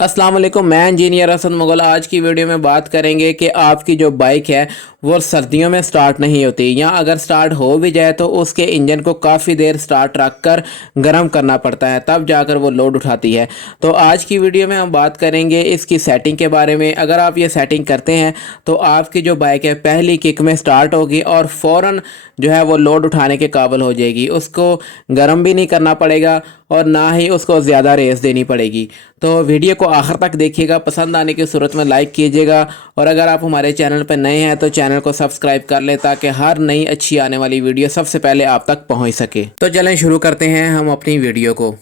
अस्सलाम वालेकुम, मैं इंजीनियर हसन मुगल। आज की वीडियो में बात करेंगे कि आपकी जो बाइक है वो सर्दियों में स्टार्ट नहीं होती, या अगर स्टार्ट हो भी जाए तो उसके इंजन को काफ़ी देर स्टार्ट रख कर गर्म करना पड़ता है, तब जाकर वो लोड उठाती है। तो आज की वीडियो में हम बात करेंगे इसकी सेटिंग के बारे में। अगर आप ये सेटिंग करते हैं तो आपकी जो बाइक है पहली किक में स्टार्ट होगी और फ़ौरन जो है वो लोड उठाने के काबिल हो जाएगी। उसको गर्म भी नहीं करना पड़ेगा और ना ही उसको ज़्यादा रेस देनी पड़ेगी। तो वीडियो को आखिर तक देखिएगा, पसंद आने की सूरत में लाइक कीजिएगा, और अगर आप हमारे चैनल पर नए हैं तो चैनल को सब्सक्राइब कर लें ताकि हर नई अच्छी आने वाली वीडियो सबसे पहले आप तक पहुंच सके। तो चलें शुरू करते हैं हम अपनी वीडियो को।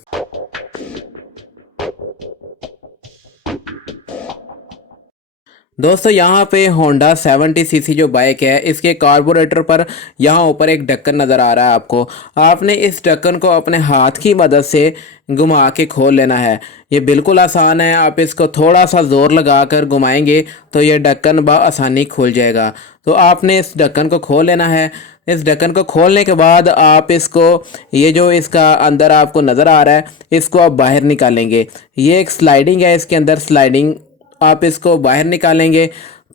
दोस्तों यहाँ पे होंडा 70 सीसी जो बाइक है, इसके कार्बोरेटर पर यहाँ ऊपर एक ढक्कन नज़र आ रहा है आपको। आपने इस ढक्कन को अपने हाथ की मदद से घुमा के खोल लेना है। ये बिल्कुल आसान है, आप इसको थोड़ा सा ज़ोर लगा कर घुमाएंगे तो ये ढक्कन बआसानी खुल जाएगा। तो आपने इस ढक्कन को खोल लेना है। इस ढक्कन को खोलने के बाद आप इसको, ये जो इसका अंदर आपको नज़र आ रहा है, इसको आप बाहर निकालेंगे। ये एक स्लाइडिंग है, इसके अंदर स्लाइडिंग आप इसको बाहर निकालेंगे।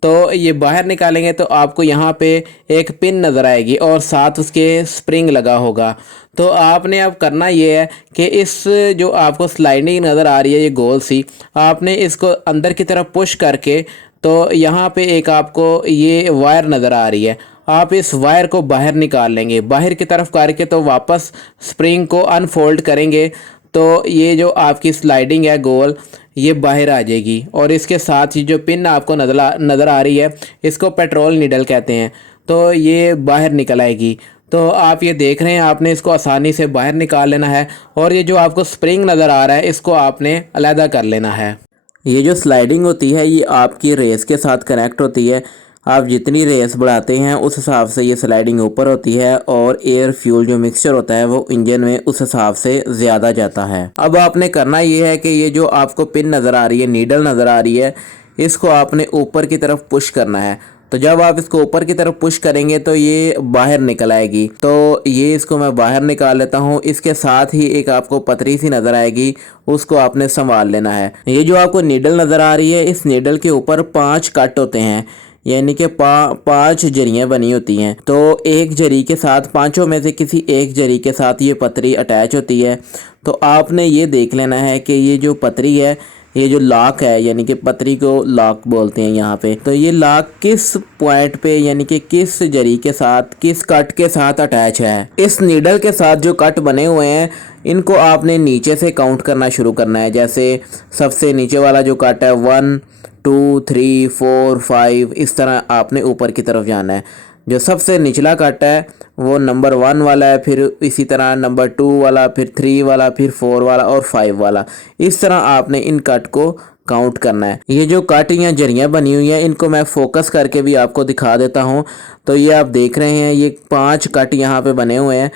तो ये बाहर निकालेंगे तो आपको यहाँ पे एक पिन नज़र आएगी और साथ उसके स्प्रिंग लगा होगा। तो आपने अब करना ये है कि इस जो आपको स्लाइडिंग नज़र आ रही है ये गोल सी, आपने इसको अंदर की तरफ पुश करके, तो यहाँ पे एक आपको ये वायर नज़र आ रही है, आप इस वायर को बाहर निकाल लेंगे। बाहर की तरफ करके तो वापस स्प्रिंग को अनफोल्ड करेंगे तो ये जो आपकी स्लाइडिंग है गोल, ये बाहर आ जाएगी। और इसके साथ ही जो पिन आपको नज़र आ रही है, इसको पेट्रोल नीडल कहते हैं, तो ये बाहर निकल आएगी। तो आप ये देख रहे हैं, आपने इसको आसानी से बाहर निकाल लेना है। और ये जो आपको स्प्रिंग नज़र आ रहा है, इसको आपने अलहदा कर लेना है। ये जो स्लाइडिंग होती है ये आपकी रेस के साथ कनेक्ट होती है। आप जितनी रेस बढ़ाते हैं उस हिसाब से ये स्लाइडिंग ऊपर होती है, और एयर फ्यूल जो मिक्सचर होता है वो इंजन में उस हिसाब से ज़्यादा जाता है। अब आपने करना ये है कि ये जो आपको पिन नज़र आ रही है, नीडल नज़र आ रही है, इसको आपने ऊपर की तरफ पुश करना है। तो जब आप इसको ऊपर की तरफ पुश करेंगे तो ये बाहर निकल आएगी। तो ये इसको मैं बाहर निकाल लेता हूँ। इसके साथ ही एक आपको पतरी सी नज़र आएगी, उसको आपने संभाल लेना है। ये जो आपको नीडल नज़र आ रही है, इस नीडल के ऊपर 5 कट होते हैं, यानी कि 5 जरियाँ बनी होती हैं। तो एक जरी के साथ, पांचों में से किसी एक जरी के साथ ये पतरी अटैच होती है। तो आपने ये देख लेना है कि ये जो पतरी है, ये जो लॉक है, यानी कि पतरी को लॉक बोलते हैं यहाँ पे, तो ये लॉक किस पॉइंट पे, यानी कि किस जरी के साथ, किस कट के साथ अटैच है। इस नीडल के साथ जो कट बने हुए हैं, इनको आपने नीचे से काउंट करना शुरू करना है। जैसे सबसे नीचे वाला जो कट है 1 2 3 4 5, इस तरह आपने ऊपर की तरफ जाना है। जो सबसे निचला कट है वो नंबर 1 वाला है, फिर इसी तरह नंबर 2 वाला, फिर 3 वाला, फिर 4 वाला और 5 वाला। इस तरह आपने इन कट को काउंट करना है। ये जो कट या जरियाँ बनी हुई हैं, इनको मैं फोकस करके भी आपको दिखा देता हूँ। तो ये आप देख रहे हैं, ये 5 कट यहाँ पे बने हुए हैं।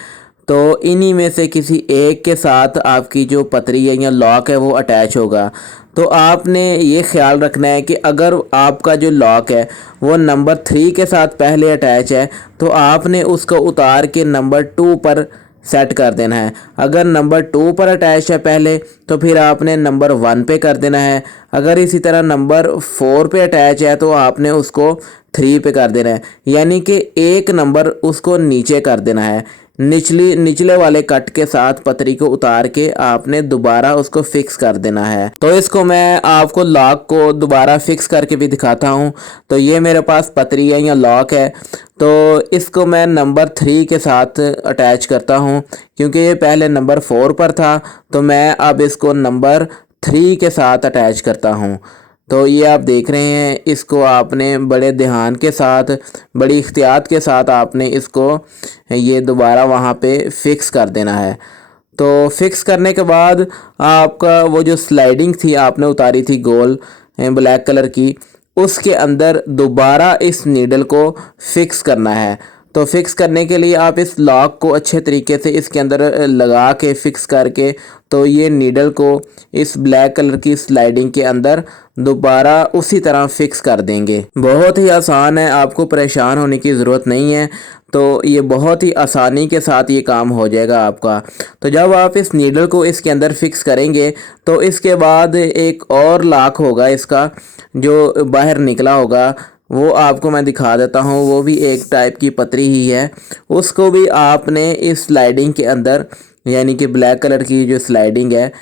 तो इन्हीं में से किसी एक के साथ आपकी जो पतरी है या लॉक है वो अटैच होगा। तो आपने ये ख्याल रखना है कि अगर आपका जो लॉक है वो नंबर 3 के साथ पहले अटैच है तो आपने उसको उतार के नंबर 2 पर सेट कर देना है। अगर नंबर 2 पर अटैच है पहले, तो फिर आपने नंबर 1 पे कर देना है। अगर इसी तरह नंबर 4 पे अटैच है तो आपने उसको 3 पे कर देना है, यानी कि एक नंबर उसको नीचे कर देना है। निचले वाले कट के साथ पतरी को उतार के आपने दोबारा उसको फिक्स कर देना है। तो इसको मैं आपको लॉक को दोबारा फिक्स करके भी दिखाता हूँ। तो ये मेरे पास पतरी है या लॉक है, तो इसको मैं नंबर 3 के साथ अटैच करता हूँ, क्योंकि ये पहले नंबर 4 पर था। तो मैं अब इसको नंबर 3 के साथ अटैच करता हूँ। तो ये आप देख रहे हैं, इसको आपने बड़े ध्यान के साथ, बड़ी इख्तियात के साथ आपने इसको ये दोबारा वहाँ पे फिक्स कर देना है। तो फिक्स करने के बाद आपका वो जो स्लाइडिंग थी आपने उतारी थी गोल ब्लैक कलर की, उसके अंदर दोबारा इस नीडल को फिक्स करना है। तो फिक्स करने के लिए आप इस लॉक को अच्छे तरीके से इसके अंदर लगा के फिक्स करके तो ये नीडल को इस ब्लैक कलर की स्लाइडिंग के अंदर दोबारा उसी तरह फिक्स कर देंगे। बहुत ही आसान है, आपको परेशान होने की ज़रूरत नहीं है। तो ये बहुत ही आसानी के साथ ये काम हो जाएगा आपका। तो जब आप इस नीडल को इसके अंदर फिक्स करेंगे तो इसके बाद एक और लॉक होगा इसका जो बाहर निकला होगा, वो आपको मैं दिखा देता हूँ। वो भी एक टाइप की पतरी ही है, उसको भी आपने इस स्लाइडिंग के अंदर यानी कि ब्लैक कलर की जो स्लाइडिंग है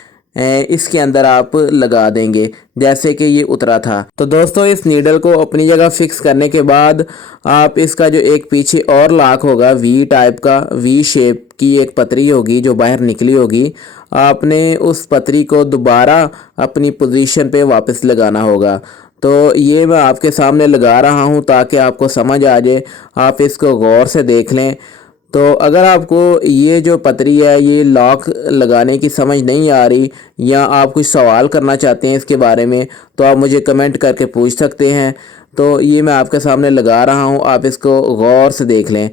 इसके अंदर आप लगा देंगे जैसे कि ये उतरा था। तो दोस्तों इस नीडल को अपनी जगह फिक्स करने के बाद आप इसका जो एक पीछे और लॉक होगा वी टाइप का, वी शेप की एक पतरी होगी जो बाहर निकली होगी, आपने उस पतरी को दोबारा अपनी पोजीशन पे वापस लगाना होगा। तो ये मैं आपके सामने लगा रहा हूँ ताकि आपको समझ आ जाए, आप इसको गौर से देख लें। तो अगर आपको ये जो पतरी है ये लॉक लगाने की समझ नहीं आ रही या आप कुछ सवाल करना चाहते हैं इसके बारे में तो आप मुझे कमेंट करके पूछ सकते हैं। तो ये मैं आपके सामने लगा रहा हूँ, आप इसको गौर से देख लें।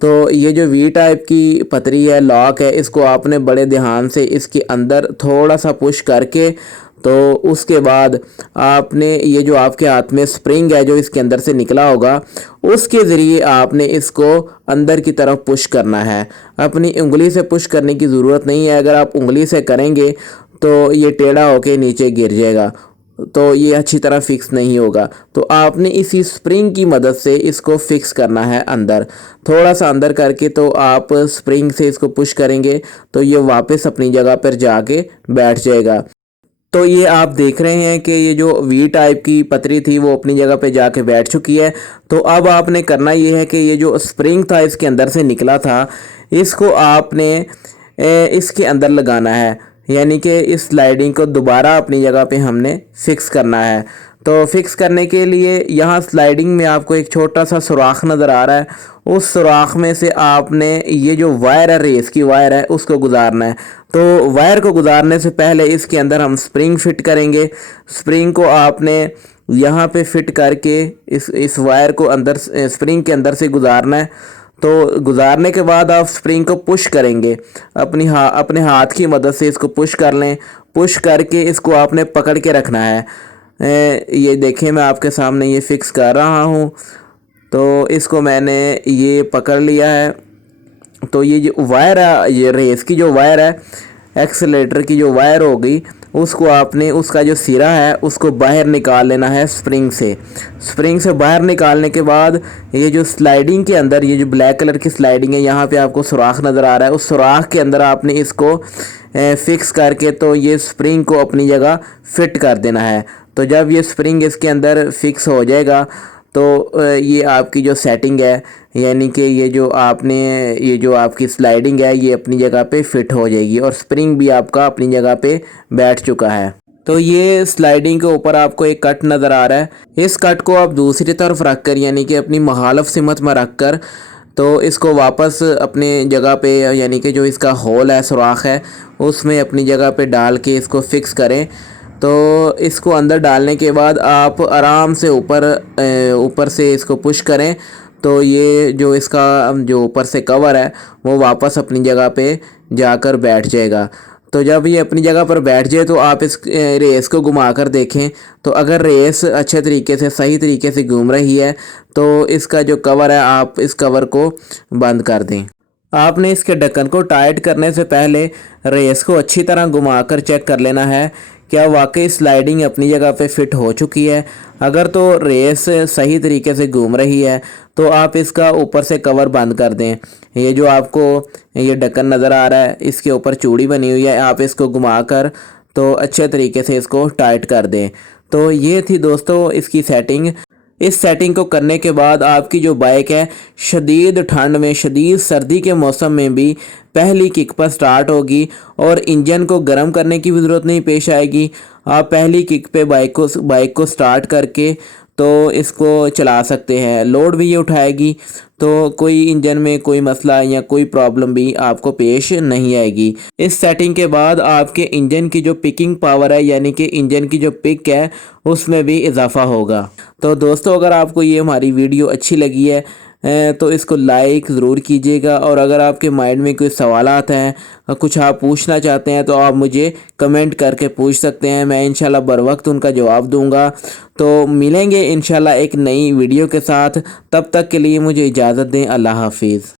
तो ये जो वी टाइप की पतरी है, लॉक है, इसको आपने बड़े ध्यान से इसके अंदर थोड़ा सा पुश करके तो उसके बाद आपने ये जो आपके हाथ में स्प्रिंग है जो इसके अंदर से निकला होगा उसके ज़रिए आपने इसको अंदर की तरफ पुश करना है। अपनी उंगली से पुश करने की ज़रूरत नहीं है, अगर आप उंगली से करेंगे तो ये टेढ़ा होके नीचे गिर जाएगा, तो ये अच्छी तरह फिक्स नहीं होगा। तो आपने इसी स्प्रिंग की मदद से इसको फिक्स करना है अंदर, थोड़ा सा अंदर करके तो आप स्प्रिंग से इसको पुश करेंगे तो ये वापस अपनी जगह पर जाके बैठ जाएगा। तो ये आप देख रहे हैं कि ये जो वी टाइप की पतरी थी वो अपनी जगह पे जाके बैठ चुकी है। तो अब आपने करना ये है कि ये जो स्प्रिंग था इसके अंदर से निकला था इसको आपने इसके अंदर लगाना है, यानी कि इस स्लाइडिंग को दोबारा अपनी जगह पे हमने फिक्स करना है। तो फिक्स करने के लिए यहाँ स्लाइडिंग में आपको एक छोटा सा सुराख नज़र आ रहा है, उस सुराख में से आपने ये जो वायर है, रेस की वायर है, उसको गुजारना है। तो वायर को गुजारने से पहले इसके अंदर हम स्प्रिंग फिट करेंगे। स्प्रिंग को आपने यहाँ पे फिट करके इस वायर को अंदर स्प्रिंग के अंदर से गुजारना है। तो गुजारने के बाद आप स्प्रिंग को पुश करेंगे, अपने हाथ की मदद से इसको पुश कर लें। पुश करके इसको आपने पकड़ के रखना है। ये देखें मैं आपके सामने ये फिक्स कर रहा हूँ। तो इसको मैंने ये पकड़ लिया है। तो ये जो वायर है, ये रेस की जो वायर है, एक्सीलरेटर की जो वायर होगी, उसको आपने उसका जो सिरा है उसको बाहर निकाल लेना है स्प्रिंग से। स्प्रिंग से बाहर निकालने के बाद ये जो स्लाइडिंग के अंदर, ये जो ब्लैक कलर की स्लाइडिंग है, यहाँ पे आपको सुराख नज़र आ रहा है, उस सुराख के अंदर आपने इसको फिक्स करके तो ये स्प्रिंग को अपनी जगह फिट कर देना है। तो जब ये स्प्रिंग इसके अंदर फिक्स हो जाएगा तो ये आपकी जो सेटिंग है, यानी कि ये जो आपकी स्लाइडिंग है ये अपनी जगह पे फिट हो जाएगी और स्प्रिंग भी आपका अपनी जगह पे बैठ चुका है। तो ये स्लाइडिंग के ऊपर आपको एक कट नज़र आ रहा है, इस कट को आप दूसरी तरफ रख कर यानी कि अपनी मुखालिफ सिमत में रख कर तो इसको वापस अपने जगह पे यानी कि जो इसका होल है, सुराख है, उसमें अपनी जगह पे डाल के इसको फिक्स करें। तो इसको अंदर डालने के बाद आप आराम से ऊपर से इसको पुश करें तो ये जो इसका जो ऊपर से कवर है वो वापस अपनी जगह पे जाकर बैठ जाएगा। तो जब ये अपनी जगह पर बैठ जाए तो आप इस रेस को घुमा कर देखें, तो अगर रेस अच्छे तरीके से सही तरीके से घूम रही है तो इसका जो कवर है आप इस कवर को बंद कर दें। आपने इसके ढक्कन को टाइट करने से पहले रेस को अच्छी तरह घुमाकर चेक कर लेना है क्या वाकई स्लाइडिंग अपनी जगह पे फिट हो चुकी है। अगर तो रेस सही तरीके से घूम रही है तो आप इसका ऊपर से कवर बंद कर दें। ये जो आपको ये ढक्कन नज़र आ रहा है इसके ऊपर चूड़ी बनी हुई है, आप इसको घुमाकर तो अच्छे तरीके से इसको टाइट कर दें। तो ये थी दोस्तों इसकी सेटिंग। इस सेटिंग को करने के बाद आपकी जो बाइक है शदीद ठंड में, शदीद सर्दी के मौसम में भी पहली किक पर स्टार्ट होगी और इंजन को गर्म करने की भी ज़रूरत नहीं पेश आएगी। आप पहली किक पे बाइक को स्टार्ट करके तो इसको चला सकते हैं, लोड भी ये उठाएगी, तो कोई इंजन में कोई मसला या कोई प्रॉब्लम भी आपको पेश नहीं आएगी। इस सेटिंग के बाद आपके इंजन की जो पिकिंग पावर है यानी कि इंजन की जो पिक है उसमें भी इजाफा होगा। तो दोस्तों अगर आपको ये हमारी वीडियो अच्छी लगी है तो इसको लाइक ज़रूर कीजिएगा। और अगर आपके माइंड में कोई सवालात हैं, कुछ आप पूछना चाहते हैं, तो आप मुझे कमेंट करके पूछ सकते हैं। मैं इंशाल्लाह बर वक्त उनका जवाब दूंगा। तो मिलेंगे इंशाल्लाह एक नई वीडियो के साथ। तब तक के लिए मुझे इजाज़त दें। अल्लाह हाफिज़।